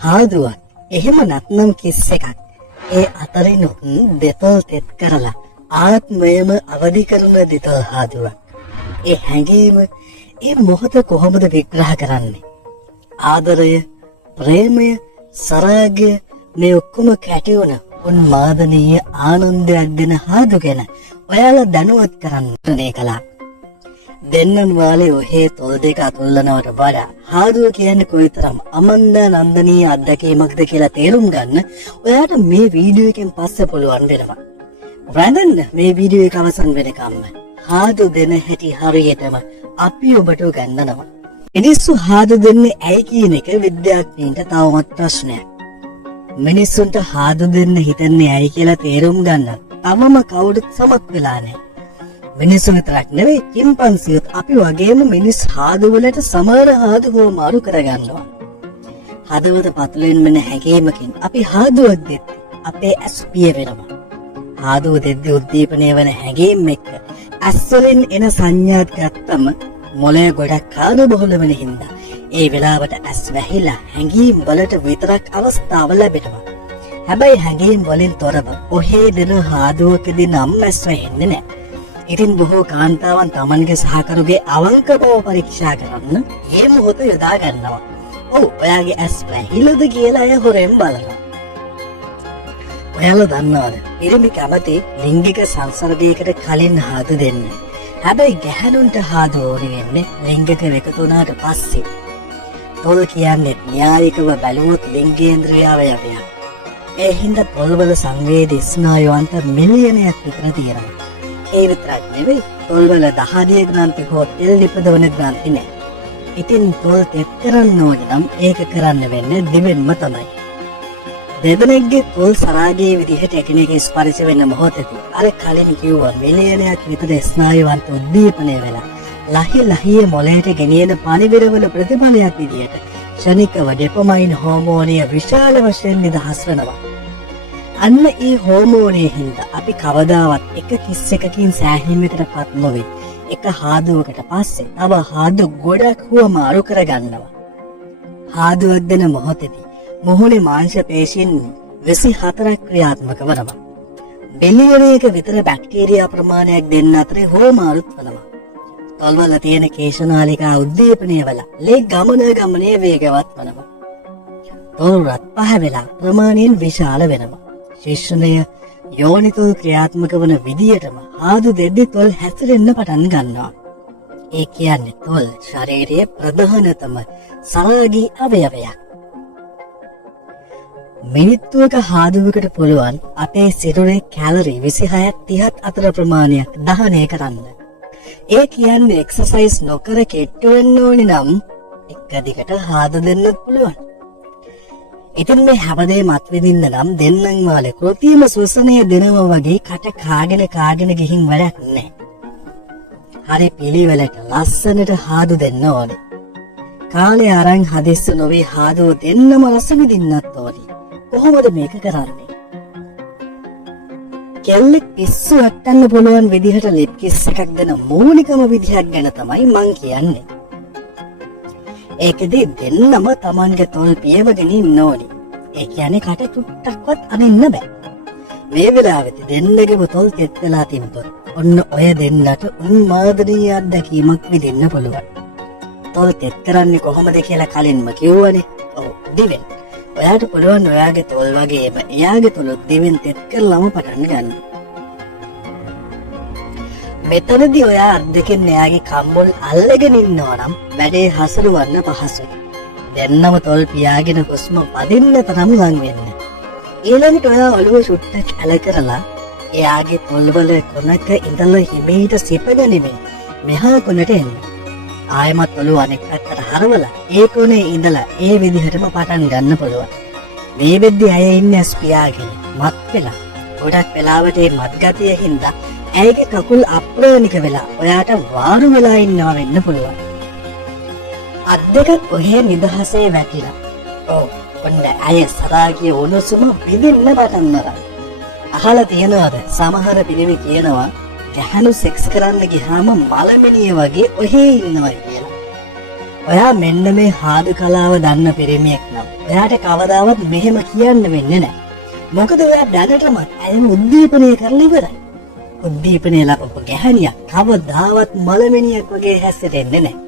හාදුවක් එහෙම නැත්නම් කිස් එකක් ඒ අතරින් දෙතොල් තෙත් කරලා ආත්මයම අවදි කරන දෙතොල් හාදුවක්. ඒ හැඟීම ඒ මොහොත කොහොමද විග්‍රහ කරන්නේ? ආදරය, ප්‍රේමය, සරාගය මේ ඔක්කොම කැටිවන උන්මාදනීය ආනන්දයක් දෙන හාදු ගැන ඔයාලා දැනුවත් කරන්න කළා. දෙන්නන් වාලේ ඔහේ තොල් දෙක අතුල්ලනවට වඩා හාදුව කියන්නේ කොයිතරම් අමන්දා නන්දනීය අත්දැකීමක්ද කියලා තේරුම් ගන්න ඔයාට මේ වීඩියෝ එකෙන් පස්සේ පුළුවන් වෙනවා. බ්‍රැන්ඩන් මේ වීඩියෝ එක අවසන් වෙනකම්ම හාදු දෙන හැටි හරියටම අපි ඔබට උගන්වනවා. මිනිස්සු හාදු දෙන්නේ ඇයි කියන එක විද්‍යාඥයින්ට තවමත් ප්‍රශ්නයක්. මිනිස්සුන්ට හාදු දෙන්න හිතන්නේ ඇයි කියලා තේරුම් ගන්න තවම කවුරුත් සමත් වෙලා නැහැ. මිනිස්සු විතරක් නෙවෙයි චිම්පන්සියොත් අපි වගේම මිනිස් හාදු වලට සමහර හාදු මාරු කරගන්නවා. හදවත පතුලෙන් මෙන හැඟීමකින් අපි හාදුවක් දෙද්දී අපේ ඇස් පිය වෙනවා. හාදුව දෙද්දී උද්දීපනය වෙන හැඟීම් එක්ක ඇස් වලින් එන සංඥාත් ගත්තම මොළය ගොඩක් කාර්යබහුල වෙන හින්දා ඒ වෙලාවට ඇස් වැහිලා හැඟීම් වලට විතරක් අවස්ථාව ලැබෙනවා. හැබැයි හැඟීම් වලින් තොරව ඔහේ දෙන හාදුවකදී නම් ඇස් වැහෙන්නේ නැහැ. ඉතින් බොහෝ කාන්තාවන් තමන්ගේ සහකරුගේ අවංක බව පරීක්ෂා කරන්න මේ මොහොත යොදා ගන්නවා. ඔව් ඔයාගේ ඇස් වැහිලාද කියලා අය හොරෙන් බලනවා. ඔයාලා දන්නවද? ඉරිමි කැමති ලිංගික සංසර්ගයකට කලින් හාදු දෙන්න. හැබැයි ගැහැණුන්ට හාදු ඕනේ වෙන්නේ ලිංගික එකතු වුණාට පස්සේ. තොල් කියන්නේ න්‍යායිකව බැලුවොත් ලිංගේන්ද්‍රිය අවයවයක්. ඒ හින්දා තොල්වල සංවේදී ස්නායුවන්ට මිලියනයක් විතර තියෙනවා. ඒ විතරක් නෙවෙයි තොල්වල දහදිය ග්‍රන්ථි හෝ තෙල් නිපදවන ග්‍රන්ථි නැහැ. ඉතින් තොල් තෙත් කරන්න ඕනේ නම් ඒක කරන්න වෙන්නේ දිවෙන්ම තමයි. දෙදෙනෙක්ගේ තොල් සරාගයේ විදිහට එකිනෙක ස්පර්ශ වෙන මොහොතේදී අර කලින් කිව්වා මිලියනයක් විතර ස්නායුවන්ට උද්දීපනය වෙලා ලහි ලහියේ මොළයට ගෙනියන පණිවිඩවල ප්‍රතිඵලයක් විදිහට ක්ෂණිකව ඩොපමයින් හෝමෝනිය විශාල වශයෙන් නිදහස් වෙනවා. අන්න ඒ හෝමෝනයේ හින්දා අපි කවදාවත් එක කිස් එකකින් සෑහීමකටපත් නොවේ. එක හාදුවකට පස්සේ තව හාදු ගොඩක් හුවමාරු කරගන්නවා. හාදුවක් දෙන මොහොතේදී මොහොනේ මාංශ පේශීන් 24ක් ක්‍රියාත්මක වෙනවා. බිලියනයක විතර බැක්ටීරියා ප්‍රමාණයක් දෙන්න අතරේ හුවමාරුත් වෙනවා. තොල්වල තියෙන කේශනාලිකා උද්දීපනය වෙලා ලේ ගමනේ වේගවත් වෙනවා. තොල් රත් පහ වෙලා ප්‍රමාණයෙන් විශාල වෙනවා. ශිෂ්ණය යෝනිතොල් ක්‍රියාත්මක වන විදියටම හාදු දෙද්දි තොල් හැසිරෙන්න පටන් ගන්නවා. ඒ කියන්නේ තොල් ශරීරයේ ප්‍රධානතම සරාගී අවයවයක්. මිනිත්තුවක හාදුවකට පුළුවන් අපේ සිරුරේ කැලරි 26ක් 30ක් අතර ප්‍රමාණයක් දහනය කරන්න. ඒ කියන්නේ එක්සර්සයිස් නොකර කෙට්ටු වෙන්න ඕනි නම් එක දිගට හාදු දෙන්නත් පුළුවන්. ඉතින් මේ හැමදේම අත්විඳින්න නම් දෙන්නන් වාලේ කෘත්‍රිම ශ්වසනය දෙනවා වගේ කට කාගෙන ගිහින් වැඩක් නැහැ. හරි පිළිවෙලට ලස්සනට හාදු දෙන්න ඕනේ. කාලේ අරන් හදිස්සු නොවේ හාදුව දෙන්නම රස විඳින්නත් ඕනේ. කොහොමද මේක කරන්නේ? කෙල්ලෙක් පිස්සු වට්ටන්න පුළුවන් විදිහට ලිප් කිස් එකක් දෙන මූලිකම විදිහක් ගැන තමයි මං කියන්නේ. ඒකදී දෙන්නම Tamanගේ තොල් පියවගෙන ඉන්න ඕනේ. ඒ කියන්නේ කට චුට්ටක්වත් අනින්න බෑ. මේ වෙලාවෙදී දෙන්නගේම තොල් තෙත් වෙලා තිබුණොත් ඔන්න ඔය දෙන්නට උන්මාදනීය අත්දැකීමක් විඳින්න පුළුවන්. තොල් තෙත් කරන්නේ කොහොමද කියලා කලින්ම කිව්වනේ. ඔව් දිවෙන්. ඔයාට පුළුවන් ඔයාගේ තොල් වගේම එයාගේ තොලුත් දිවෙන් තෙත් කරලම පටන් ගන්න. මෙතනදී ඔයා අත් දෙකෙන් එයාගේ කම්බොල් අල්ලගෙන ඉන්නවා නම් වැඩේ හසුරවන්න පහසුයි. දෙන්නම තොල් පියාගෙන හුස්ම පදින්න තරම් ලං වෙන්න. ඊළඟට ඔයා ඔළුව සුට්ටක් ඇල කරලා එයාගේ තොල්වල කොනක ඉඳලා හිමීට සිපගනිමින් මෙහා කොනට එන්න. ආයමත් ඔළුව අනෙක් පැත්තට හරවලා ඒ කොනේ ඉඳලා ඒ විදිහටම පටන් ගන්න පුළුවන්. මේ වෙද්දී අය ඉන්නේ ඇස් පියාගෙන මත් වෙලා. ගොඩක් වෙලාවට මේ මත් ගතිය හින්දා ඇයගේ කකුල් අප්‍රාණික වෙලා ඔයාට වාරු වෙලා ඉන්නවා වෙන්න පුළුවන්. අත් දෙක කොහේ නිදහසේ වැටිලා. ඔව් ඔන්න අය සරාගිය උණුසුම විඳින්න පටන් ගන්නවා. අහලා තියනවාද සමහර පිළිමි කියනවා ගැහණු සෙක්ස් කරන්න ගියාම මලමිනිය වගේ ඔහේ ඉන්නවා කියලා. ඔයා මෙන්න මේ හාදු කලාව දන්න පිරිමියෙක් නම් ඔයාට කවදාවත් මෙහෙම කියන්න වෙන්නේ නැහැ. මොකද ඔයා දැනටමත් ඇයම උද්දීපනය කරලා ඉවරයි. උද්දීපනය ලැබපු ගැහණියක් කවදාවත් මලමිනියක් වගේ හැසිරෙන්නේ නැහැ.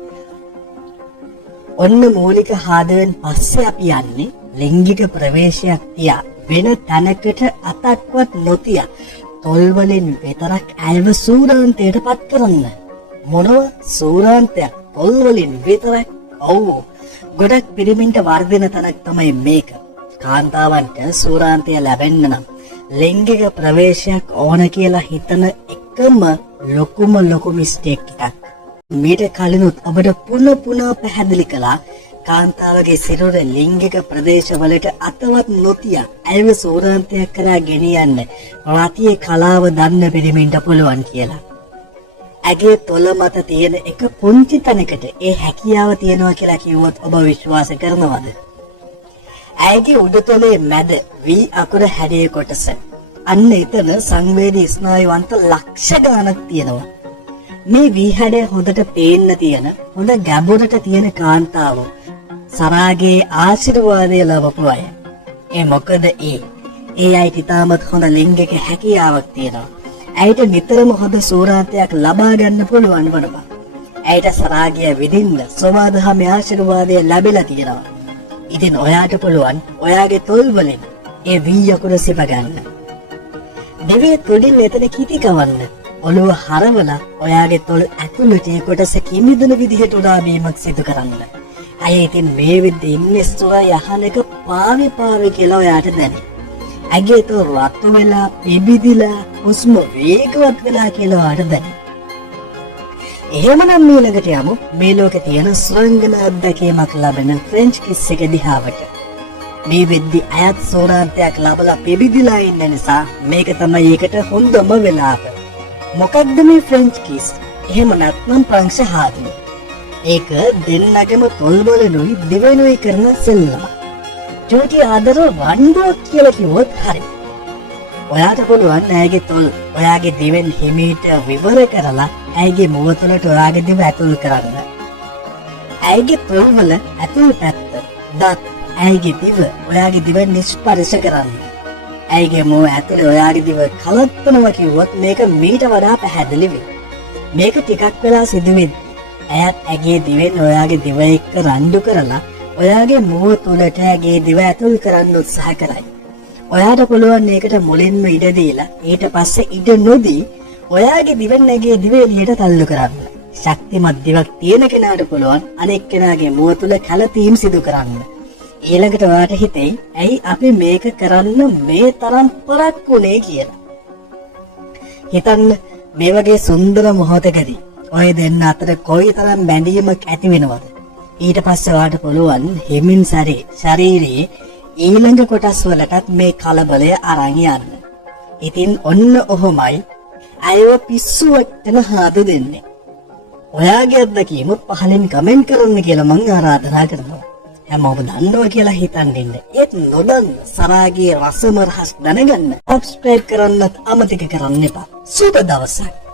ඔන්න මූලික හාදුවෙන් පස්සේ අපි යන්නේ ලිංගික ප්‍රවේශයක් තියා වෙන තැනකට අතක්වත් නොතිය තොල් වලින් විතරක් ඇයව සූරාන්තයට පත් කරන්න. මොනව සූරාන්තයක් තොල් වලින් විතරක්? ඔව්, ගොඩක් පිරිමින්ට වර්ධන තැනක් තමයි මේක. කාන්තාවන්ට සූරාන්තය ලැබෙන්න නම් ලිංගික ප්‍රවේශයක් ඕන කියලා හිතන එකම ලොකු මිස්ටේක් එකක්. මීට කලිනුත් ඔබට පුන පැහැදිලි කළා කාන්තාවගේ සිරුර ලිංගික ප්‍රදේශවලට අතවත් නොතිය ඇයව සූරාන්තයක් කරා ගෙනියන්න රතියේ කලාව දන්න පිරිමින්ට පුළුවන් කියලා. ඇගේ තොල මත තියෙන එක පුංචි තැනකට ඒ හැකියාව තියෙනවා කියලා කිව්වොත් ඔබ විශ්වාස කරනවද? ඇයගේ උඩතොලේ මැද V අකුර හැඩයේ කොටස. අන්න එතන සංවේදී ස්නායුවන්ත ලක්ෂ ගණනක් තියෙනවා. මේ V හැඩය හොඳට පේන්න තියෙන හොඳ ගැඹුරට තියෙන කාන්තාව සරාගේ ආශිර්වාදය ලබපු අය. ඒ මොකද ඒ අයට ඉතාමත් හොඳ ලිංගික හැකියාවක් තියෙනවා. ඇයට නිතරම හොඳ සූරාන්තයක් ලබා ගන්න පුළුවන් වනවා. ඇයට සරාගය විදින්න සෝවාදහමේ ආශිර්වාදය ලැබිලා තියෙනවා. ඉතින් ඔයාට පුළුවන් ඔයාගේ තොල් වලින් ඒ V අකුර සිප ගන්න. දෙවිය තුඩින් එතන කිටි කවන්න. ඔළුව හරවලා ඔයාගේ තොල් ඇතුළට ඒ කොටස කිමිදෙන විදිහට උඩා බීමක් සිදු කරන්න. අය ඉතින් මේ විදිහේ ඉන්නේ ස්තෝරා යහනක පාවි කියලා ඔයාට දැනේ. ඇගේ තොල් රත් වෙලා පිබිදිලා හුස්ම වේගවත් වෙලා කියලා ඔයාට දැනේ. එහෙමනම් ඊළඟට යමු මේ ලෝකේ තියෙන ස්වංගන අත්දැකීමක් ලැබෙන ෆ්‍රෙන්ච් කිස් එක දිහාවට. මේ වෙද්දි අයත් සෝරාන්තයක් ලැබලා පිබිදිලා ඉන්න නිසා මේක තමයි ඒකට හොඳම වෙලාව. මොකක්ද මේ ෆ්‍රෙන්ච් කිස්? එහෙම නැත්නම් ප්‍රංශ හාදුව. ඒක දෙන්නගම තොල්වලුයි දිවෙනුයි කරන සෙල්ලම. චූටි ආදර වණ්ඩුවක් කියලා කිව්වොත් හරි. ඔයාට පුළුවන් ඇයගේ තොල් ඔයාගේ දිවෙන් හිමීට විවර කරලා ඇයගේ මුව තුළට ඔයාගේ දිව ඇතුල් කරන්න. ඇයගේ තොල්වල ඇතුල් පැත්ත දත් ඇයගේ දිව ඔයාගේ දිවෙන් ස්පර්ශ කරන්න. ඇයගේ මුව ඇතුලේ ඔයාගේ දිව කලත්තනවා කිව්වොත් මේක මීට වඩා පැහැදිලි වෙයි. මේක ටිකක් වෙලා සිදුවෙද්දී ඇයත් ඇගේ දිවෙන් ඔයාගේ දිව එක්ක රණ්ඩු කරලා ඔයාගේ මුව තුළට ඇගේ දිව ඇතුල් කරන්න උත්සාහ කරයි. ඔයාට පුළුවන් මේකට මුලින්ම ඉඩ දීලා ඊට පස්සේ ඉඩ නොදී ඔයාගේ දිවෙන් ඇගේ දිව එළියට තල්ලු කරන්න. ශක්තිමත් දිවක් තියෙන කෙනාට පුළුවන් අනෙක් කෙනාගේ මුව තුළ කලතීම් සිදු කරන්න. ඊළඟට ඔයාට හිතෙයි ඇයි අපි මේක කරන්න මේ තරම් පරක්කුනේ කියලා. හිතන්න මේ වගේ සුන්දර මොහොතකදී ඔය දෙන්න අතර කොයිතරම් බැඳීමක් ඇති වෙනවද? ඊට පස්සේ ඔයාට පුළුවන් හිමින් ශරීරයේ ඊළඟ කොටස් වලටත් මේ කලබලය අරන් යන්න. ඉතින් ඔන්න ඔහොමයි අයව පිස්සුවටම හාදු දෙන්නේ. ඔයාගේ අත්දැකීම පහලින් කමෙන්ට් කරන්න කියලා මම ආරාධනා කරනවා. හැමෝම දන්නවා කියලා හිතන් ඉන්න. ඒත් නොදන්න සරාගේ රසම රහස් දැනගන්න සබ්ස්ක්‍රයිබ් කරන්නත් අමතක කරන්න එපා. සුබ දවසක්.